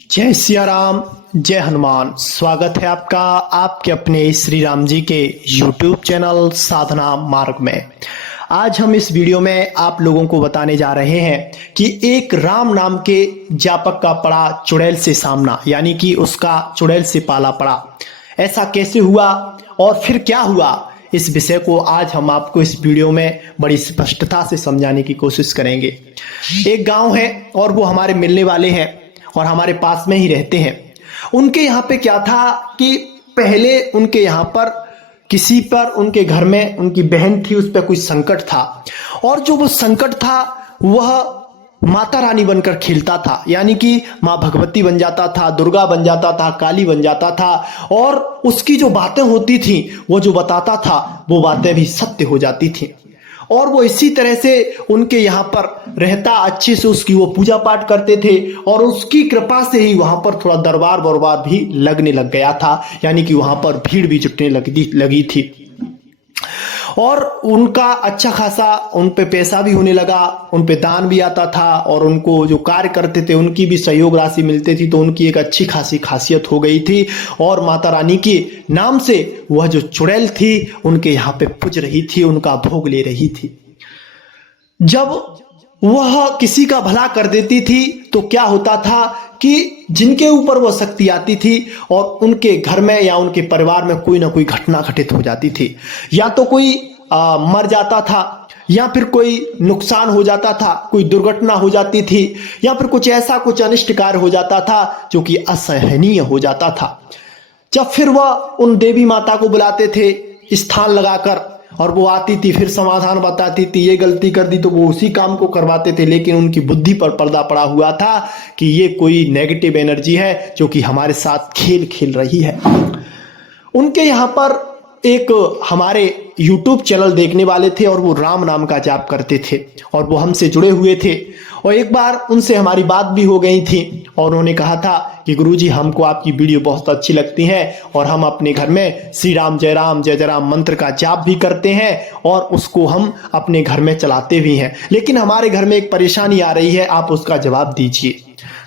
जय सिया राम, जय हनुमान। स्वागत है आपका आपके अपने श्री राम जी के YouTube चैनल साधना मार्ग में। आज हम इस वीडियो में आप लोगों को बताने जा रहे हैं कि एक राम नाम के जापक का पड़ा चुड़ैल से सामना, यानी कि उसका चुड़ैल से पाला पड़ा। ऐसा कैसे हुआ और फिर क्या हुआ, इस विषय को आज हम आपको इस वीडियो में बड़ी स्पष्टता से समझाने की कोशिश करेंगे। एक गांव है और वो हमारे मिलने वाले हैं और हमारे पास में ही रहते हैं। उनके यहाँ पे क्या था कि पहले उनके यहाँ पर किसी पर, उनके घर में उनकी बहन थी, उस पर कुछ संकट था और जो वो संकट था वह माता रानी बनकर खेलता था, यानी कि माँ भगवती बन जाता था, दुर्गा बन जाता था, काली बन जाता था और उसकी जो बातें होती थी वो जो बताता था वो बातें भी सत्य हो जाती थी। और वो इसी तरह से उनके यहाँ पर रहता, अच्छे से उसकी वो पूजा पाठ करते थे और उसकी कृपा से ही वहां पर थोड़ा दरबार बरबार भी लगने लग गया था, यानी कि वहां पर भीड़ भी जुटने लगी थी और उनका अच्छा खासा उन पे पैसा भी होने लगा, उन पे दान भी आता था और उनको जो कार्य करते थे उनकी भी सहयोग राशि मिलती थी। तो उनकी एक अच्छी खासी खासियत हो गई थी और माता रानी के नाम से वह जो चुड़ैल थी उनके यहाँ पे पूज रही थी, उनका भोग ले रही थी। जब वह किसी का भला कर देती थी तो क्या होता था कि जिनके ऊपर वह शक्ति आती थी और उनके घर में या उनके परिवार में कोई ना कोई घटना घटित हो जाती थी, या तो कोई मर जाता था, या फिर कोई नुकसान हो जाता था, कोई दुर्घटना हो जाती थी, या फिर कुछ ऐसा कुछ अनिष्ट कार्य हो जाता था जो कि असहनीय हो जाता था। जब फिर वह उन देवी माता को बुलाते थे स्थान लगाकर और वो आती थी, फिर समाधान बताती थी, ये गलती कर दी तो वो उसी काम को करवाते थे, लेकिन उनकी बुद्धि पर पर्दा पड़ा हुआ था कि ये कोई नेगेटिव एनर्जी है जो कि हमारे साथ खेल खेल रही है। उनके यहाँ पर एक हमारे YouTube चैनल देखने वाले थे और वो राम नाम का जाप करते थे और वो हमसे जुड़े हुए थे और एक बार उनसे हमारी बात भी हो गई थी और उन्होंने कहा था कि गुरुजी, हमको आपकी वीडियो बहुत अच्छी लगती है और हम अपने घर में श्री राम जय जय राम मंत्र का जाप भी करते हैं और उसको हम अपने घर में चलाते भी हैं, लेकिन हमारे घर में एक परेशानी आ रही है, आप उसका जवाब दीजिए।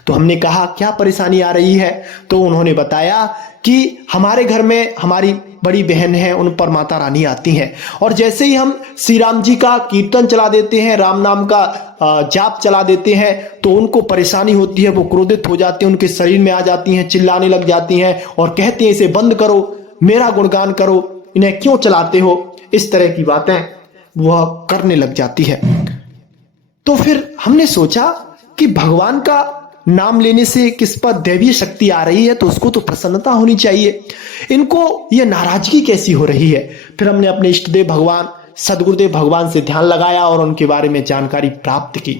तो हमने कहा क्या परेशानी आ रही है? तो उन्होंने बताया कि हमारे घर में हमारी बड़ी बहन है, उन पर माता रानी आती हैं और जैसे ही हम श्री राम जी का कीर्तन चला देते हैं, राम नाम का जाप चला देते हैं तो उनको परेशानी होती है, वो क्रोधित हो जाते हैं, उनके शरीर में आ जाती हैं, चिल्लाने लग जाती हैं और कहती हैं इसे बंद करो, मेरा गुणगान करो, इन्हें क्यों चलाते हो, इस तरह की बातें वह करने लग जाती है। तो फिर हमने सोचा कि भगवान का नाम लेने से किस पर दैवीय शक्ति आ रही है तो उसको तो प्रसन्नता होनी चाहिए, इनको ये नाराजगी कैसी हो रही है। फिर हमने अपने इष्ट देव भगवान सदगुरुदेव भगवान से ध्यान लगाया और उनके बारे में जानकारी प्राप्त की।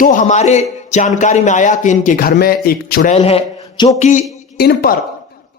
तो हमारे जानकारी में आया कि इनके घर में एक चुड़ैल है जो कि इन पर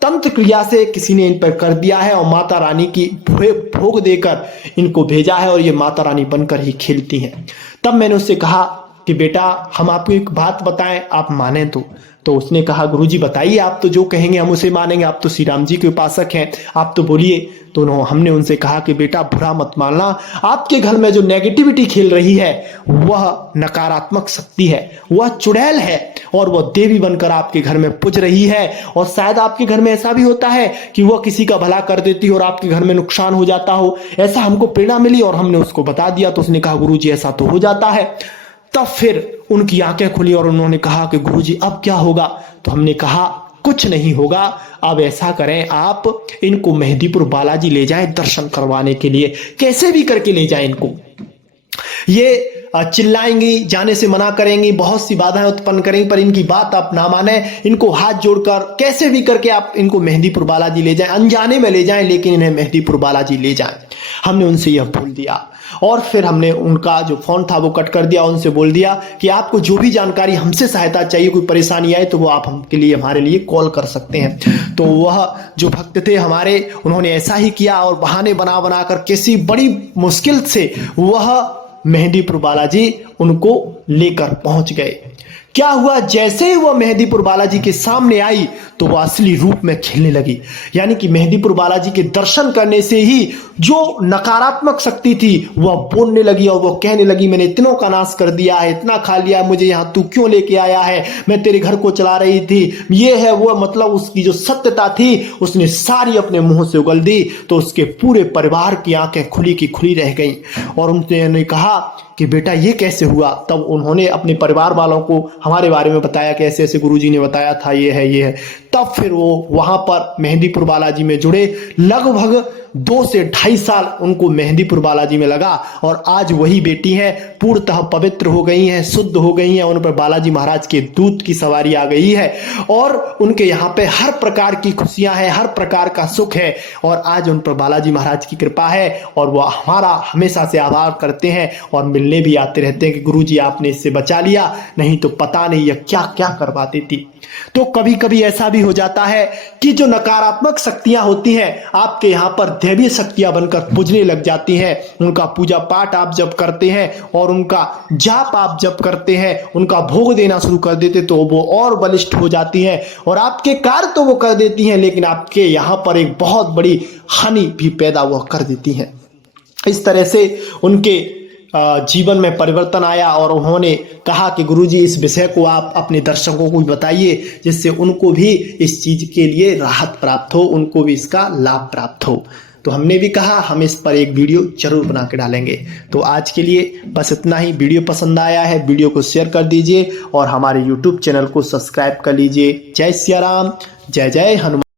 तंत्र क्रिया से किसी ने इन पर कर दिया है और माता रानी की भोग देकर इनको भेजा है और ये माता रानी बनकर ही खेलती हैं। तब मैंने उससे कहा कि बेटा, हम आपको एक बात बताएं, आप माने तो उसने कहा गुरुजी बताइए, आप तो जो कहेंगे हम उसे मानेंगे, आप तो श्री राम जी के उपासक हैं, आप तो बोलिए। तो हमने उनसे कहा कि बेटा बुरा मत मानना, आपके घर में जो नेगेटिविटी खेल रही है वह नकारात्मक शक्ति है, वह चुड़ैल है और वह देवी बनकर आपके घर में पूज रही है और शायद आपके घर में ऐसा भी होता है कि वह किसी का भला कर देती हो और आपके घर में नुकसान हो जाता हो। ऐसा हमको प्रेरणा मिली और हमने उसको बता दिया। तो उसने कहा गुरुजी ऐसा तो हो जाता है। तब फिर उनकी आंखें खुली और उन्होंने कहा कि गुरुजी अब क्या होगा? तो हमने कहा कुछ नहीं होगा, अब ऐसा करें, आप इनको मेहंदीपुर बालाजी ले जाएं दर्शन करवाने के लिए, कैसे भी करके ले जाएं इनको। ये चिल्लाएंगी, जाने से मना करेंगी, बहुत सी बाधाएं उत्पन्न करेंगी, पर इनकी बात आप ना माने, इनको हाथ जोड़कर कैसे भी करके आप इनको मेहंदीपुर बालाजी ले जाएं, अनजाने में ले जाएं लेकिन इन्हें मेहंदीपुर बालाजी ले जाएं। हमने उनसे यह बोल दिया और फिर हमने उनका जो फोन था वो कट कर दिया, उनसे बोल दिया कि आपको जो भी जानकारी हमसे सहायता चाहिए, कोई परेशानी आए तो वो आप हमारे लिए कॉल कर सकते हैं। तो वह जो भक्त थे हमारे, उन्होंने ऐसा ही किया और बहाने बना बनाकर किसी बड़ी मुश्किल से वह मेहंदीपुर बालाजी उनको लेकर पहुंच गए। क्या हुआ, जैसे ही वह मेहंदीपुर बालाजी के सामने आई तो वह असली रूप में खिलने लगी। यानी कि मेहंदीपुर बालाजी के दर्शन करने से ही जो नकारात्मक शक्ति थी वह बोलने लगी और वह कहने लगी, मैंने इतनों का नाश कर दिया है, इतना खा लिया, मुझे यहाँ तू क्यों लेके आया है, मैं तेरे घर को चला रही थी, ये है वो। मतलब उसकी जो सत्यता थी उसने सारी अपने मुंह से उगल दी। तो उसके पूरे परिवार की आंखें खुली की खुली रह गईं और उन्होंने कहा कि बेटा ये कैसे हुआ। तब उन्होंने अपने परिवार वालों को हमारे बारे में बताया कि ऐसे ऐसे गुरुजी ने बताया था, ये है ये है। तब फिर वो वहां पर मेहंदीपुर बालाजी में जुड़े। लगभग 2 से 2.5 साल उनको मेहंदीपुर बालाजी में लगा और आज वही बेटी हैं पूर्णतः पवित्र हो गई हैं, शुद्ध हो गई हैं। उन पर बालाजी महाराज के दूत की सवारी आ गई है और उनके यहाँ पे हर प्रकार की खुशियां हैं, हर प्रकार का सुख है और आज उन पर बालाजी महाराज की कृपा है और वो हमारा हमेशा से आभार करते हैं और मिलने भी आते रहते हैं कि गुरुजी आपने इससे बचा लिया, नहीं तो पता नहीं यह क्या क्या करवाती थी। तो कभी कभी ऐसा भी हो जाता है कि जो नकारात्मक शक्तियां होती हैं आपके यहाँ पर दैवीय शक्तियां बनकर पूजने लग जाती हैं। उनका पूजा पाठ आप जब करते हैं और उनका जाप आप जब करते हैं, उनका भोग देना शुरू कर देते तो वो और बलिष्ठ हो जाती हैं और आपके कार्य तो वो कर देती हैं लेकिन आपके यहाँ पर एक बहुत बड़ी हानि भी पैदा वो कर देती हैं। इस तरह से उनके जीवन में परिवर्तन आया और उन्होंने कहा कि गुरुजी इस विषय को आप अपने दर्शकों को भी बताइए जिससे उनको भी इस चीज के लिए राहत प्राप्त हो, उनको भी इसका लाभ प्राप्त हो। तो हमने भी कहा हम इस पर एक वीडियो जरूर बना के डालेंगे। तो आज के लिए बस इतना ही। वीडियो पसंद आया है वीडियो को शेयर कर दीजिए और हमारे YouTube चैनल को सब्सक्राइब कर लीजिए। जय सिया राम, जय जय हनुमान।